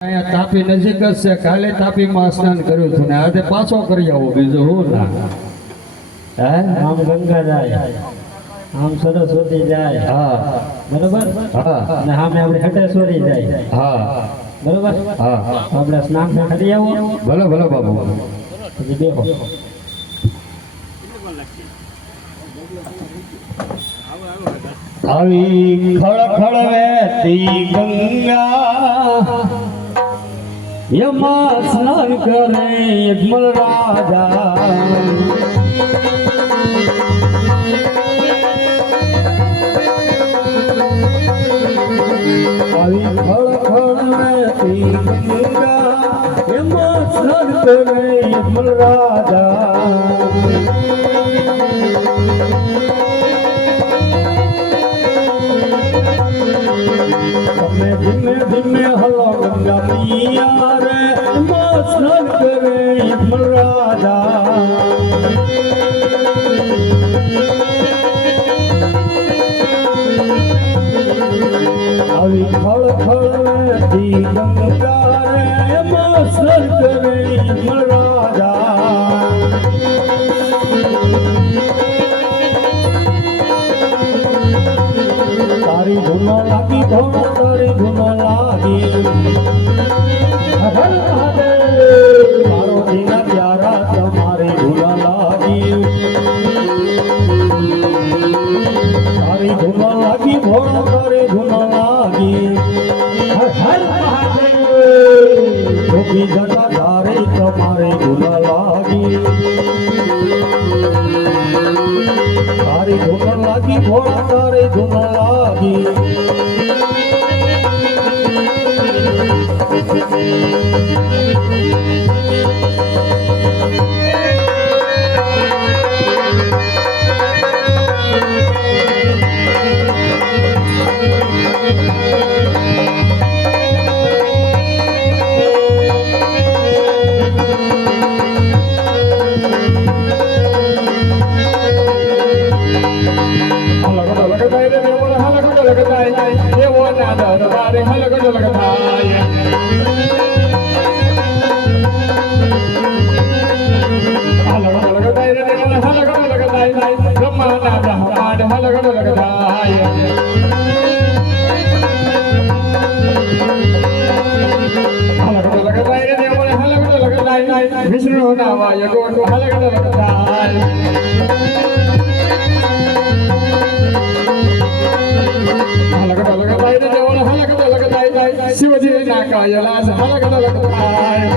અહીંયા તાપી નજીક જ છે. કાલે તાપીમાં સ્નાન કર્યું હતું ને આજે પાછો કરી આવો. બીજું હું ના હે આમ ગંગા જાય, આમ સરસ્વતી જાય, હા બરોબર. હા અને સામે આપણે હટેશ્વરી જાય, હા બરોબર. હા આપણે સ્નાન કરી આવો, ભલે ભલે બાબુ. પછી બેહો. આવી ખળખળ વહેતી ગંગા એમાં સ્નાન કરે યજમલ રાજા. આવી ખળખળ વહેતી ગંગા એમાં સ્નાન કરે યજમલ રાજા. તમે ધીમે ધીમે હલો ગંગા મૈયા રે એમાં સ્નાન કરે યજમલ રાજા. આવી ખળખળ વહેતી ગંગા રે એમાં સ્નાન કરે યજમલ રાજા. તારી ધૂનો લાગી ધોણો, તારી ધૂનો લાગી હર મહાદેવ. મારો જીના પ્યારા તમારી ધૂનો લાગી. તારી ધૂનો લાગી ધોણો, તારી ધૂનો લાગી હર મહાદેવ. જોગી જટા તારી તમારી ધૂનો લાગી. તારી ધૂનો લાગી ધોળા, તારી ધૂનો લાગી. વિષ્ણુ નાવાય ગોઠ હલગડ લગતાય. હલગડ લગતાય દેવળ હલગડ લગતાય. શિવજી ના કાયલાસ હલગડ લગતાય.